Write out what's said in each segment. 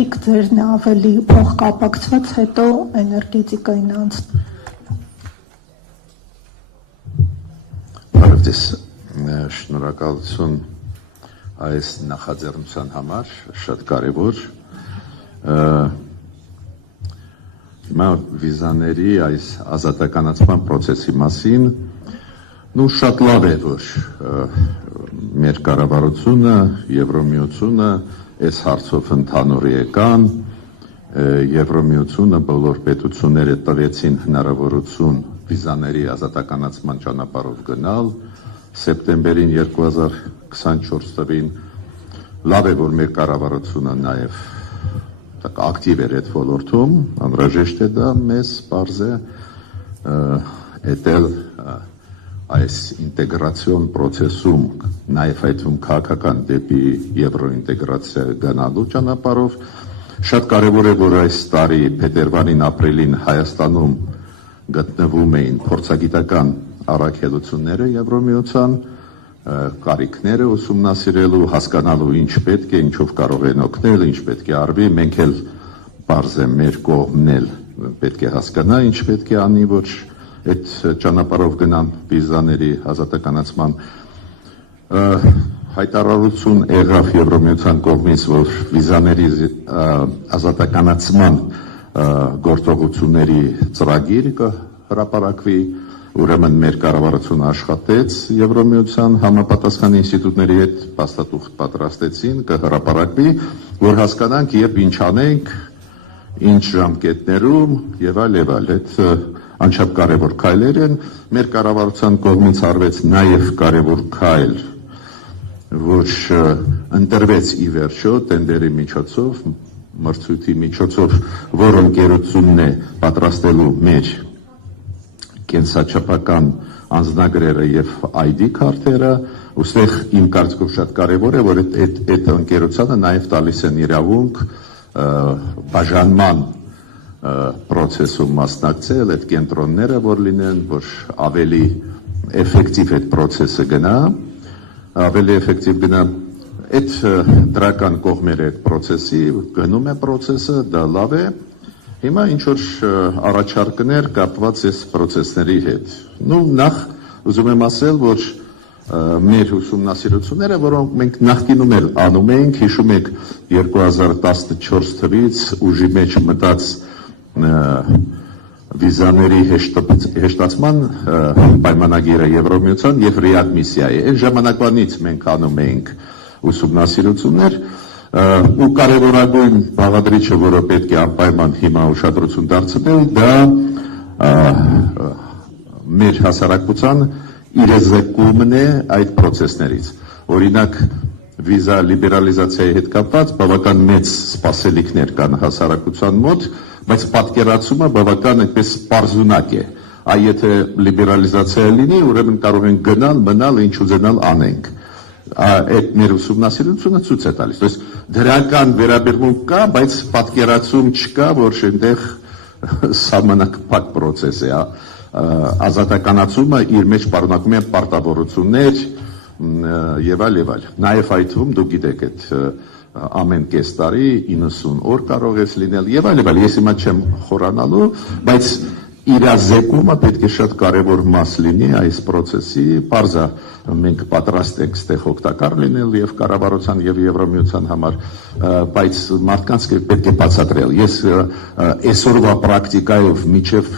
մարտիկ ձերն է ավելի փոխկապակցված, հետո էներգետիկային անցնում։ Բարև ձեզ, շնորհակալություն այս նախաձեռնության համար, շատ կարևոր։ Հիմա վիզաների այս ազատականացման process-ի մասին, շատ լավ է, որ մեր կառավարությունը, Եվրոմիությունը այս հարցով ընդհանուր եկան, Եվրոմիությունը բոլոր պետությունները տվեցին հնարավորություն վիզաների ազատականացման ճանապարհով գնալ, սեպտեմբերին 2024 թվին լավ է, որ մեր կառավարությունը նաև ակտիվ էր այդ ոլորտում, անհրաժեշտ է դա մեզ պարզ է էտել այս ինտեգրացիոն process-ում, նաև այդում քաղաքական դեպի եվրոինտեգրացիա գնալու ճանապարհով, շատ կարևոր է, որ այս տարի փետրվարին, ապրիլին Հայաստանում գտնվում էին փորձագիտական առաքելությունները Եվրոմիության, կարիքները ուսումնասիրելու, հասկանալու ինչ պետք է, ինչով կարող են օգնել, ինչ պետք է արվի, մենք էլ պարզ է մեր կողմն էլ պետք է հասկանա, ինչ պետք է անի, որ այդ ճանապարհով գնան վիզաների ազատականացման հայտարարություն եղավ Եվրոմիության կողմից, որ վիզաների ազատականացման գործողությունների ծրագիր կհրապարակվի, ուրեմն մեր կառավարությունը աշխատեց Եվրոմիության համապատասխան ինստիտուտների հետ փաստաթուղթ պատրաստեցին, կհրապարակվի, որ հասկանանք երբ ինչ անենք, ինչ ժամկետներում եւ այլ, այդ անչափ կարևոր քայլեր են, մեր կառավարության կողմից արվեց նաեւ կարևոր քայլ, որ ընտրվեց ի վերջո տենդերի միջոցով, մրցույթի միջոցով, որ ընկերությունն է պատրաստելու մեր կենսաչափական անձնագրերը եւ ID քարտերը, ուստեղ իմ կարծիքով շատ կարևոր է, որ այդ ընկերությանը նաեւ տալիս են իրավունք բաժանման process-ում մասնակցել, այդ կենտրոնները որ լինեն, որ ավելի էֆեկտիվ այդ process-ը գնա, ավելի էֆեկտիվ գնա, այդ դրական կողմերը այդ process-ի, գնում է process-ը, դա լավ է, հիմա ինչ-որ առաջարկներ կապված այս process-ների հետ, նախ ուզում եմ ասել, որ մեր ուսումնասիրությունները, որոնք մենք նախկինում էլ անում ենք, հիշում եք 2014 թվից ուժի մեջ մտած վիզաների հեշտացման պայմանագիրը Եվրոմիության եւ ռեադմիսիայի, այն ժամանակվանից մենք անում ենք ուսումնասիրություններ, ու կարևորագույն բաղադրիչը, որը պետք է անպայման հիմա ուշադրություն դարձնել, դա մեր հասարակության իրազեկումն է այդ process-ներից։ Օրինակ, վիզա լիբերալիզացիայի հետ կապված բավական մեծ սպասելիքներ կան հասարակության մոտ, բայց պատկերացումը բավական այդպես պարզունակ է։ Եթե լիբերալիզացիա լինի, ուրեմն կարող ենք գնալ, մնալ, ինչ ուզենալ անենք։ Այդ մեր ուսումնասիրությունը ցույց է տալիս։ Այսինքն դրական վերաբերմունք կա, բայց պատկերացում չկա, որ այնտեղ սահմանափակ process է, ազատականացումը իր մեջ պարունակում է պարտավորություններ եւ այլ։ Նաեւ այդ թվում դուք գիտեք, այդ ամեն կես տարի 90 օր կարող է լինել եւ այլ։ Ես հիմա չեմ խորանալու, բայց իրազեկումը պետք է շատ կարևոր մաս լինի այս process-ի, պարզա մենք պատրաստ ենք ստեղ օգտակար լինել եւ կառավարության եւ Եվրոմիության համար, բայց մարդկանց պետք է բացատրել։ Ես այսօրվա պրակտիկայով միջև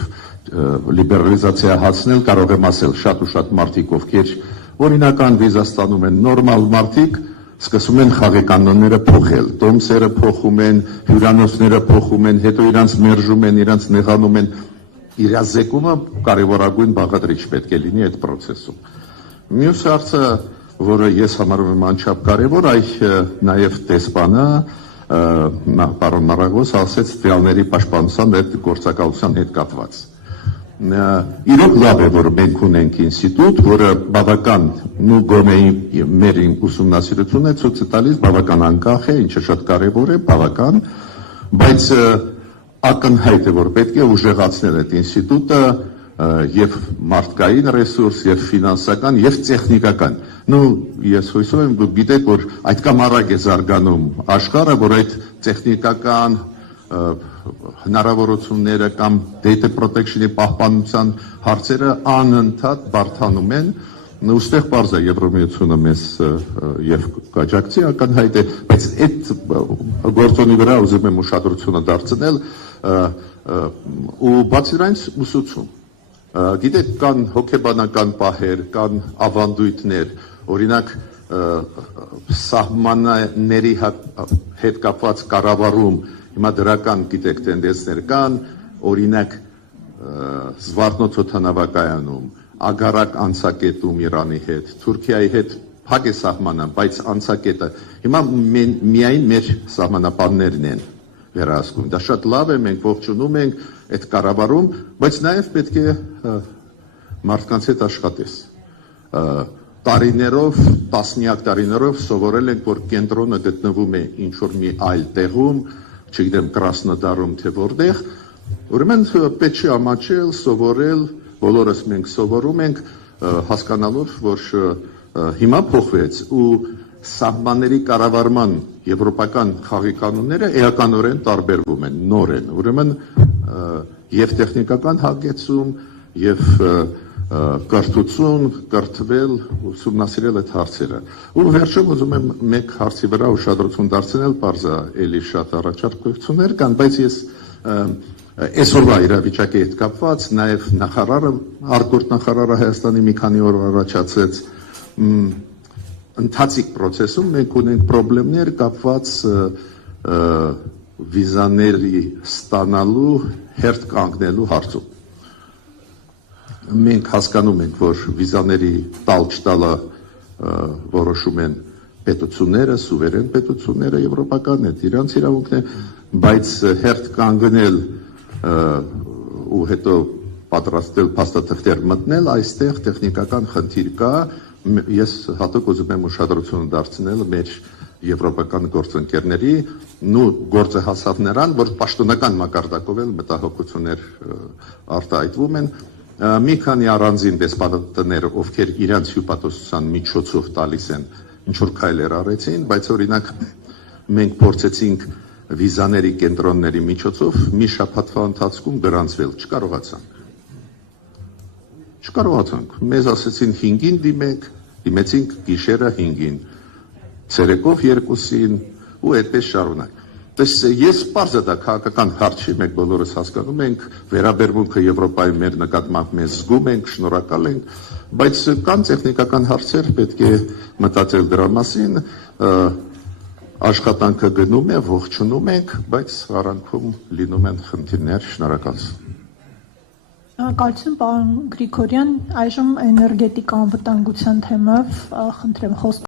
լիբերալիզացիա հասնել կարող եմ ասել շատ ու շատ մարդիկ, ովքեր օրինական վիզա ստանում են, նորմալ մարդիկ սկսում են խաղեկանոնները փոխել, տոմսերը փոխում են, հյուրանոցները փոխում են, հետո իրանց մերժում են, իրանց նեղանում են։ Իրազեկումը կարևորագույն բաղադրիչ պետք է լինի այդ process-ում։ Մյուս հարցը, որը ես համարում եմ անչափ կարևոր, նաև տեսփանը պարոն Մարագոս ասեց տվյալների պաշտպանության այդ գործակալության հետ կապված։ Իրոք լավ է, որ մենք ունենք ինստիտուտ, որը բավական գոնե մեր ուսումնասիրությունը ցույց է տալիս, բավական անկախ է, ինչը շատ կարևոր է, բավական, բայց ակնհայտ է, որ պետք է ուժեղացնել այդ ինստիտուտը եւ մարդկային ռեսուրս, եւ ֆինանսական, եւ տեխնիկական։ Ես հույսով եմ, դուք գիտեք, որ այդքան արագ է զարգանում աշխարհը, որ այդ տեխնիկական հնարավորությունները կամ data protection-ի պահպանության հարցերը անընդհատ բարդանում են, ուստեղ պարզ է Եվրոմիությունը մեզ եւ կաջակցի ակնհայտ է, բայց այդ գործոնի վրա ուզում եմ ուշադրությունը դարձնել ու բացի դրանից ուսուցում։ Գիտեք, կան հոգեբանական պահեր, կան ավանդույթներ, օրինակ սահմանների հետ կապված կառավարում, հիմա դրական գիտեք տենդենսներ կան, օրինակ Զվարթնոց օդանավակայանում, Ագարակ անցակետում Իրանի հետ, Թուրքիայի հետ փակ է սահմանը, բայց անցակետը հիմա միայն մեր սահմանապաններն են վերահսկում։ Դա շատ լավ է, մենք ողջունում ենք այդ կառավարում, բայց նաև պետք է մարդկանց հետ աշխատես։ Տարիներով, տասնյակ տարիներով սովորել ենք, որ կենտրոնը գտնվում է ինչ-որ մի այլ տեղում, չգիտեմ, Կրասնոդարում թե որտեղ, ուրեմն պետք չի ամաչել, սովորել, բոլորս մենք սովորում ենք, հասկանալով, որ հիմա փոխվեց ու սահմանների կառավարման եվրոպական խաղի կանոնները էականորեն տարբերվում են, նոր են, ուրեմն եւ տեխնիկական հագեցում եւ կրթություն, կրթվել, ուսումնասիրել այդ հարցերը։ Ու վերջում ուզում եմ մեկ հարցի վրա ուշադրություն դարձնել, պարզա էլի շատ առաջարկություններ կան, բայց ես այսօրվա իրավիճակի հետ կապված, նաև նախարարը, արտգործ նախարարը Հայաստանի մի քանի օր առաջացրեց ընթացիկ process-ում մենք ունենք խնդիրներ կապված վիզաների ստանալու, հերթ կանգնելու հարցում։ Մենք հասկանում ենք, որ վիզաների տալ-չտալը որոշում են պետությունները, սուվերեն պետությունները, եվրոպական են, իրանց իրավունքն է, բայց հերթ կանգնել ու հետո պատրաստել փաստաթղթեր մտնել, այստեղ տեխնիկական խնդիր կա, ես հատուկ ուզում եմ ուշադրություն դարձնել մեր եվրոպական գործընկերների, գործը հասավ նրան, որ պաշտոնական մակարդակով էլ մտահոգություններ արտահայտվում են, մի քանի առանձին դեսպանատներ, ովքեր իրանց հյուպատոսության միջոցով տալիս են ինչ-որ քայլեր արեցին, բայց օրինակ մենք փորձեցինք վիզաների կենտրոնների միջոցով մի շաբաթվա ընթացքում գրանցվել, չկարողացանք, մեզ ասեցին 5-ին դիմեցինք գիշերը 5-ին, ցերեկով 2-ին ու այդպես շարունակ։ Ես պարզ է դա քաղաքական հարց չի, մենք բոլորս հասկանում ենք, վերաբերմունքը Եվրոպայի մեր նկատմամբ մեզ զգում ենք, շնորհակալ ենք, բայց կան տեխնիկական հարցեր, պետք է մտածել դրա մասին, աշխատանքը գնում է, ողջունում ենք, բայց առանցքում լինում են խնդիրներ, շնորհակալություն։ Կարծում պարոն Գրիգորյան, այժմ էներգետիկ անվտանգության թեմով խնդրեմ խոսք